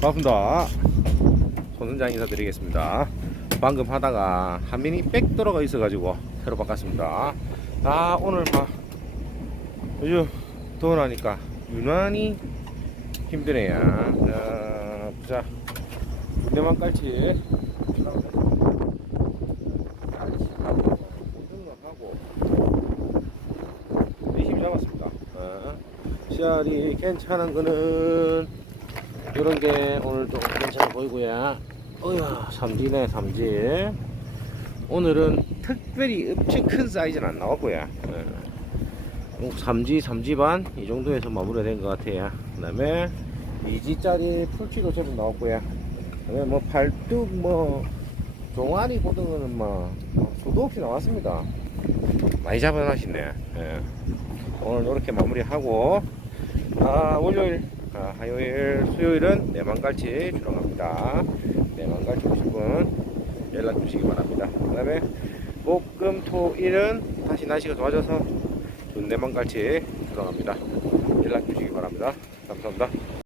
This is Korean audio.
반갑습니다. 손선장 인사드리겠습니다. 방금 하다가 한민이 빽 들어가 있어가지고 새로 바꿨습니다. 아 오늘 막 요즘 더워나니까 유난히 힘드네요. 자, 보자. 군대만. 하고 힘 잡았습니다. 어. 씨알이 괜찮은 거는 이런 게 오늘도 괜찮아 보이고요. 어야 삼지네 삼지. 오늘은 특별히 엄청 큰 사이즈는 안 나왔고요. 예. 삼지 삼지 반 이 정도에서 마무리가 된것 같아요. 그 다음에 2지짜리 풀치도 제법 나왔고요. 그 다음에 뭐 팔뚝 뭐 종아리 고등어는 뭐 수도 없이 나왔습니다. 많이 잡아놨시네. 예. 오늘 이렇게 마무리하고 아 월요일 아, 화요일 수요일은 내만갈치 촬영합니다. 내만갈치 오실 분 연락 주시기 바랍니다. 그 다음에 목금 토 일은 다시 날씨가 좋아져서 내만갈치 촬영합니다. 연락 주시기 바랍니다. 감사합니다